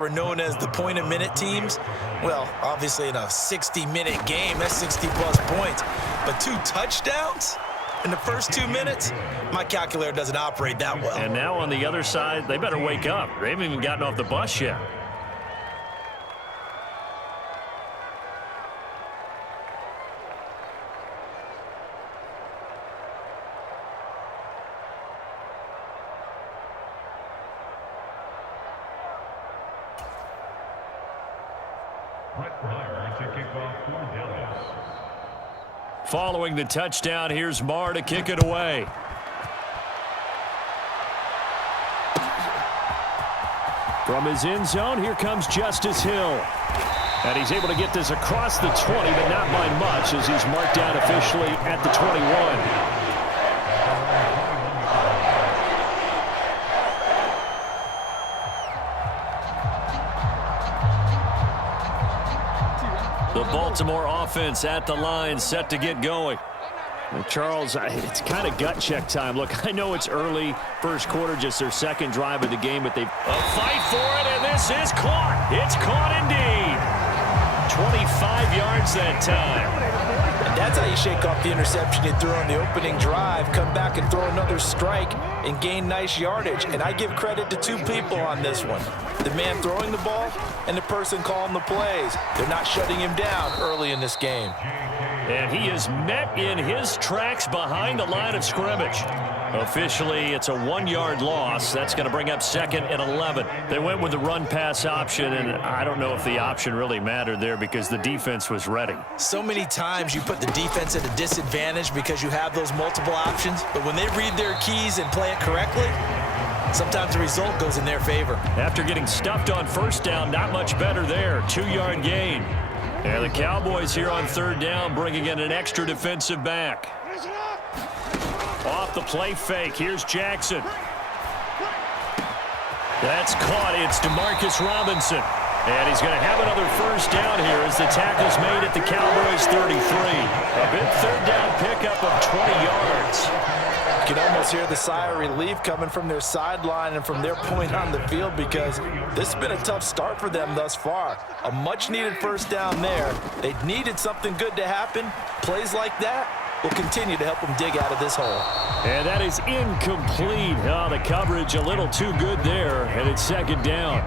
We're known as the point-a-minute teams. Well, obviously in a 60-minute game, that's 60-plus points. But 2 touchdowns in the first 2 minutes? My calculator doesn't operate that well. And now on the other side, they better wake up. They haven't even gotten off the bus yet. Following the touchdown, here's Marr to kick it away. From his end zone, here comes Justice Hill. And he's able to get this across the 20, but not by much, as he's marked down officially at the 21. The Baltimore offense at the line, set to get going. Well, Charles, it's kind of gut check time. Look, I know it's early, first quarter, just their second drive of the game, but they've a fight for it, and this is caught. It's caught indeed. 25 yards that time. And that's how you shake off the interception you threw on the opening drive, come back and throw another strike and gain nice yardage. And I give credit to 2 people on this one. The man throwing the ball and the person calling the plays. They're not shutting him down early in this game. And he is met in his tracks behind the line of scrimmage. Officially, it's a 1-yard loss. That's going to bring up 2nd and 11. They went with the run-pass option, and I don't know if the option really mattered there because the defense was ready. So many times you put the defense at a disadvantage because you have those multiple options, but when they read their keys and play it correctly, sometimes the result goes in their favor. After getting stuffed on first down, not much better there. 2-yard gain. And the Cowboys here on 3rd down, bringing in an extra defensive back. Off the play fake, here's Jackson. That's caught. It's DeMarcus Robinson. And he's going to have another first down here as the tackle's made at the Cowboys 33. A big 3rd down pickup of 20 yards. You can almost hear the sigh of relief coming from their sideline and from their point on the field because this has been a tough start for them thus far. A much-needed first down there. They needed something good to happen. Plays like that will continue to help them dig out of this hole. And that is incomplete. Oh, the coverage a little too good there, and it's 2nd down.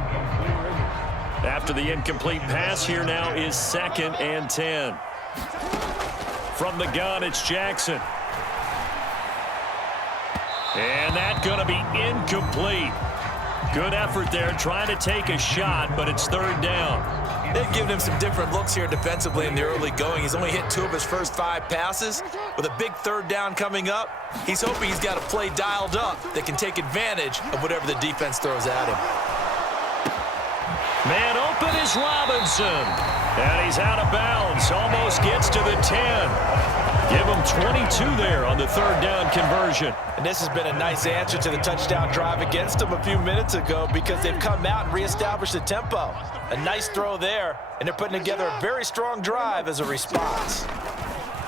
After the incomplete pass, here now is 2nd and 10. From the gun, it's Jackson. And that's going to be incomplete. Good effort there, trying to take a shot, but it's 3rd down. They've given him some different looks here defensively in the early going. He's only hit 2 of his first 5 passes. With a big 3rd down coming up, he's hoping he's got a play dialed up that can take advantage of whatever the defense throws at him. Man open is Robinson. And he's out of bounds. Almost gets to the 10. Give him 22 there on the 3rd down conversion. And this has been a nice answer to the touchdown drive against them a few minutes ago because they've come out and reestablished the tempo. A nice throw there, and they're putting together a very strong drive as a response.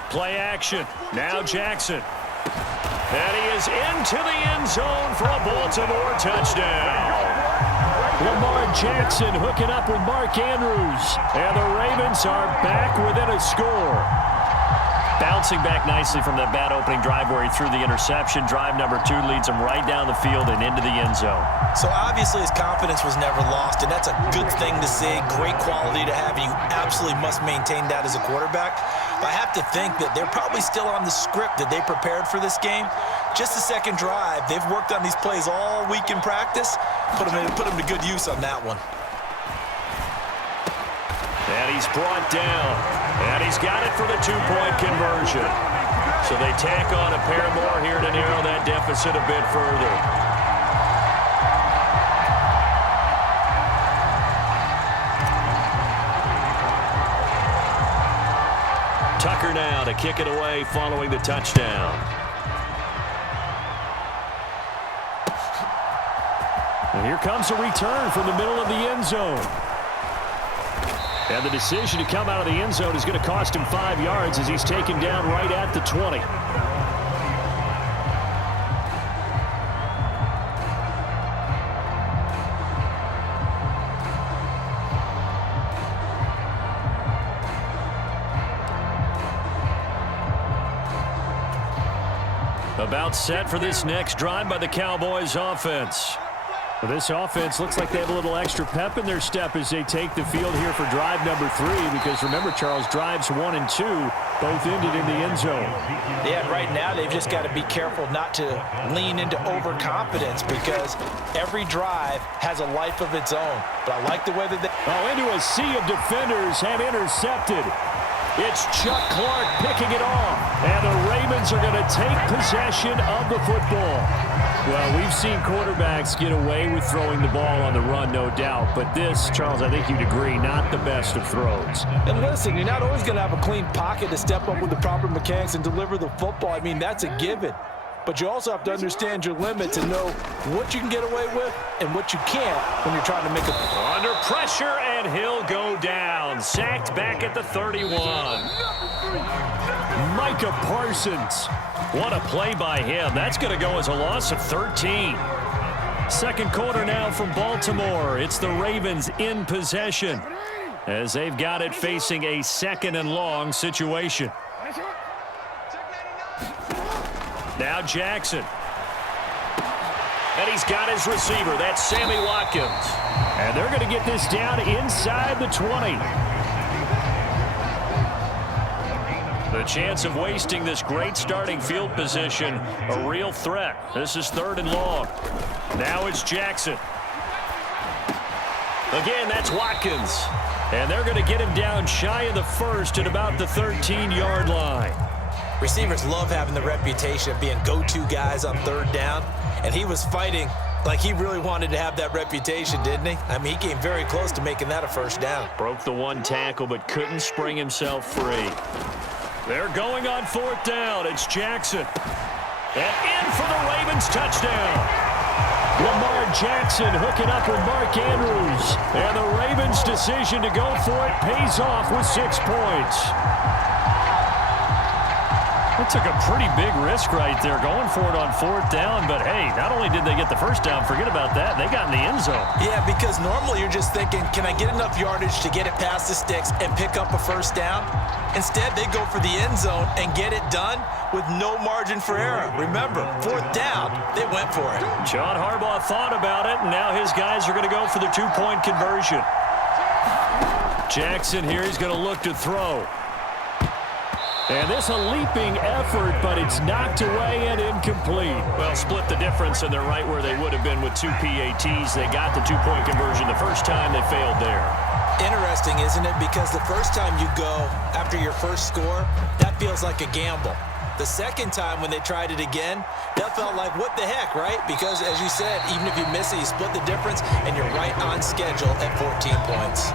Play action. Now Jackson. And he is into the end zone for a Baltimore touchdown. Lamar Jackson hooking up with Mark Andrews. And the Ravens are back within a score. Bouncing back nicely from that bad opening drive where he threw the interception. Drive number 2 leads him right down the field and into the end zone. So obviously his confidence was never lost, and that's a good thing to see. Great quality to have, and you absolutely must maintain that as a quarterback. But I have to think that they're probably still on the script that they prepared for this game. Just the 2nd drive. They've worked on these plays all week in practice. Put them to good use on that one. And he's brought down. And he's got it for the 2-point conversion. So they tack on a pair more here to narrow that deficit a bit further. Tucker now to kick it away following the touchdown. And here comes a return from the middle of the end zone. And the decision to come out of the end zone is going to cost him 5 yards as he's taken down right at the 20. About set for this next drive by the Cowboys offense. Well, this offense looks like they have a little extra pep in their step as they take the field here for drive number 3, because remember, Charles, drives 1 and 2 both ended in the end zone. Yeah, right now they've just got to be careful not to lean into overconfidence, because every drive has a life of its own. But I like the way that they... Oh, into a sea of defenders and intercepted. It's Chuck Clark picking it off, and the Ravens are going to take possession of the football. Well, we've seen quarterbacks get away with throwing the ball on the run, no doubt. But this, Charles, I think you'd agree, not the best of throws. And listen, you're not always going to have a clean pocket to step up with the proper mechanics and deliver the football. I mean, that's a given. But you also have to understand your limits and know what you can get away with and what you can't when you're trying to make a... Under pressure, and he'll go down. Sacked back at the 31. Micah Parsons. What a play by him. That's going to go as a loss of 13. Second quarter now from Baltimore. It's the Ravens in possession as they've got it facing a 2nd and long situation. Now Jackson. And he's got his receiver. That's Sammy Watkins. And they're going to get this down inside the 20. The chance of wasting this great starting field position, a real threat. This is 3rd and long. Now it's Jackson. Again, that's Watkins. And they're going to get him down shy of the 1st at about the 13-yard line. Receivers love having the reputation of being go-to guys on 3rd down, and he was fighting like he really wanted to have that reputation, didn't he? I mean, he came very close to making that a 1st down. Broke the 1 tackle, but couldn't spring himself free. They're going on 4th down. It's Jackson. And in for the Ravens touchdown. Lamar Jackson hooking up with Mark Andrews. And the Ravens' decision to go for it pays off with 6 points. That took a pretty big risk right there, going for it on 4th down. But, hey, not only did they get the 1st down, forget about that, they got in the end zone. Yeah, because normally you're just thinking, can I get enough yardage to get it past the sticks and pick up a 1st down? Instead, they go for the end zone and get it done with no margin for error. Remember, 4th down, they went for it. John Harbaugh thought about it, and now his guys are going to go for the 2-point conversion. Jackson here, he's going to look to throw. And this a leaping effort, but it's knocked away and incomplete. Well, split the difference, and they're right where they would have been with 2 PATs. They got the 2-point conversion the first time. They failed there. Interesting, isn't it? Because the first time you go after your first score, that feels like a gamble. The second time when they tried it again, that felt like, what the heck, right? Because, as you said, even if you miss it, you split the difference, and you're right on schedule at 14 points.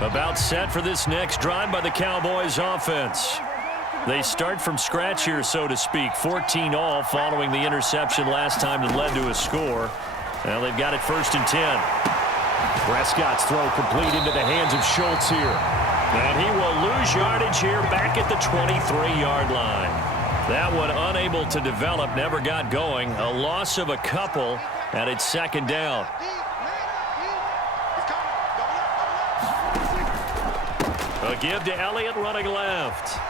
About set for this next drive by the Cowboys offense. They start from scratch here, so to speak. 14 all following the interception last time that led to a score. Now they've got it 1st and 10. Prescott's throw complete into the hands of Schultz here. And he will lose yardage here back at the 23-yard line. That one unable to develop, never got going. A loss of a couple, and it's 2nd down. A give to Elliott running left.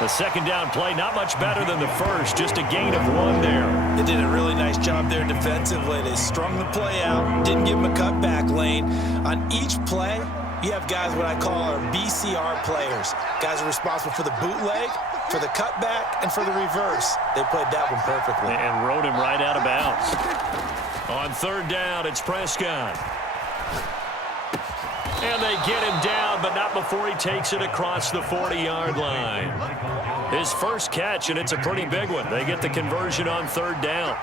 The 2nd down play, not much better than the first, just a gain of 1 there. They did a really nice job there defensively. They strung the play out, didn't give him a cutback lane. On each play, you have guys what I call our BCR players. Guys are responsible for the bootleg, for the cutback, and for the reverse. They played that one perfectly. And rode him right out of bounds. On 3rd down, it's Prescott. And they get him down, but not before he takes it across the 40-yard line. His first catch, and it's a pretty big one. They get the conversion on 3rd down.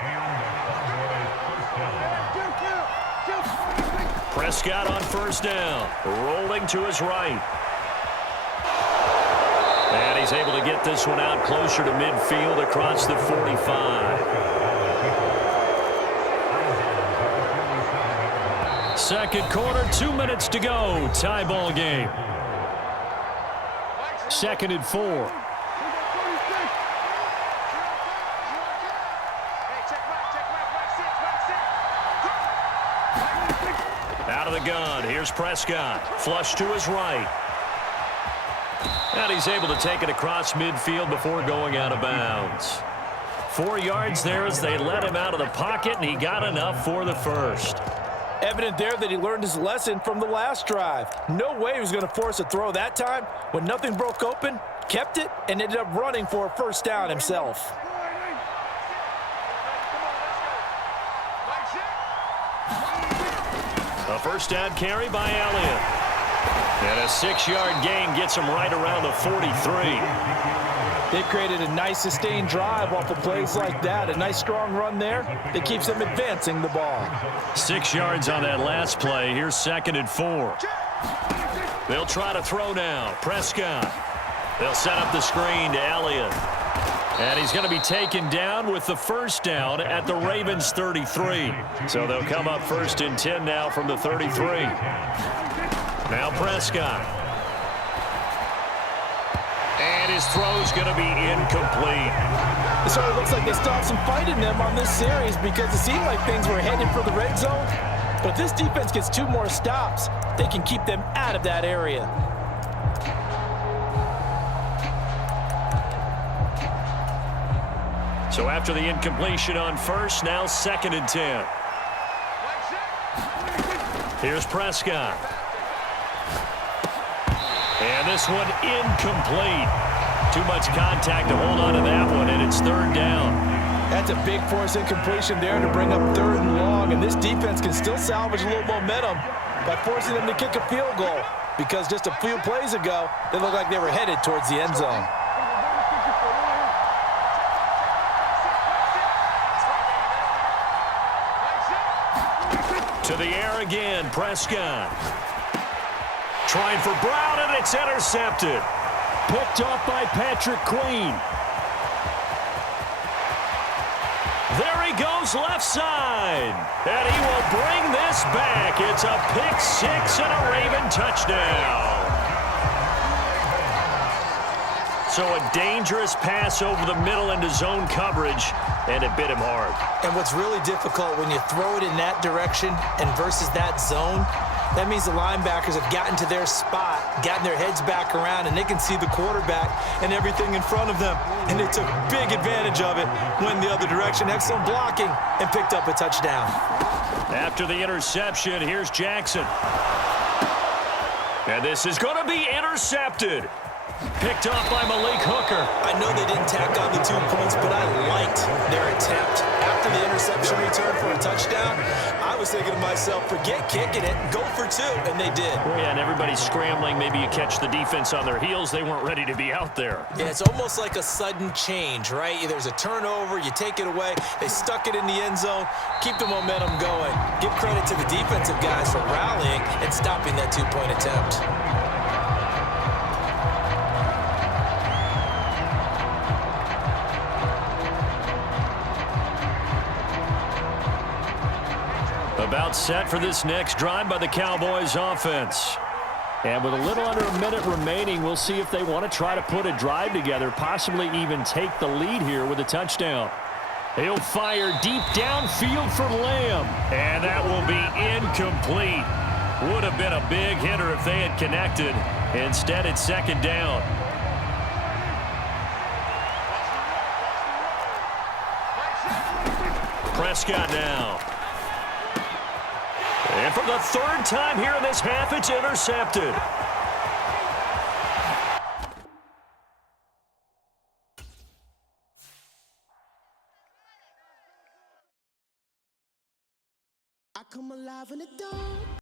Prescott on 1st down, rolling to his right. And he's able to get this one out closer to midfield across the 45. Second quarter, 2 minutes to go. Tie ball game. 2nd and 4. Out of gun. Here's Prescott. Flush to his right. And he's able to take it across midfield before going out of bounds. 4 yards there as they let him out of the pocket, and he got enough for the first. Evident there that he learned his lesson from the last drive. No way he was going to force a throw that time. When nothing broke open, kept it, and ended up running for a first down himself. A first down carry by Elliott. And a 6-yard gain gets him right around the 43. They've created a nice sustained drive off of plays like that. A nice strong run there that keeps them advancing the ball. 6 yards on that last play. Here's 2nd and 4. They'll try to throw now. Prescott. They'll set up the screen to Elliott. And he's going to be taken down with the first down at the Ravens 33. So they'll come up 1st and 10 now from the 33. Now Prescott. And his throw's going to be incomplete. It sort of looks like they still have some fight in them on this series because it seemed like things were headed for the red zone. But if this defense gets 2 more stops, they can keep them out of that area. So after the incompletion on first, now 2nd and 10. Here's Prescott. And this one incomplete. Too much contact to hold on to that one, and it's 3rd down. That's a big force incompletion there to bring up 3rd and long, and this defense can still salvage a little momentum by forcing them to kick a field goal because just a few plays ago, they looked like they were headed towards the end zone. To the air again, Prescott. Trying for Brown, and it's intercepted. Picked off by Patrick Queen. There he goes left side. And he will bring this back. It's a pick 6 and a Raven touchdown. So a dangerous pass over the middle into zone coverage, and it bit him hard. And what's really difficult when you throw it in that direction and versus that zone, that means the linebackers have gotten to their spot, gotten their heads back around, and they can see the quarterback and everything in front of them. And they took big advantage of it, went the other direction, excellent blocking, and picked up a touchdown. After the interception, here's Jackson. And this is going to be intercepted. Picked off by Malik Hooker. I know they didn't tack on the 2 points, but I liked their attempt. After the interception return for a touchdown, I was thinking to myself, forget kicking it, go for 2, and they did. Well, yeah, and everybody's scrambling. Maybe you catch the defense on their heels. They weren't ready to be out there. Yeah, it's almost like a sudden change, right? There's a turnover, you take it away, they stuck it in the end zone, keep the momentum going. Give credit to the defensive guys for rallying and stopping that 2-point attempt. About set for this next drive by the Cowboys offense. And with a little under a minute remaining, we'll see if they want to try to put a drive together, possibly even take the lead here with a touchdown. He'll fire deep downfield for Lamb. And that will be incomplete. Would have been a big hitter if they had connected. Instead, it's 2nd down. Prescott now. And for the 3rd time here in this half, it's intercepted. I come alive in the dark.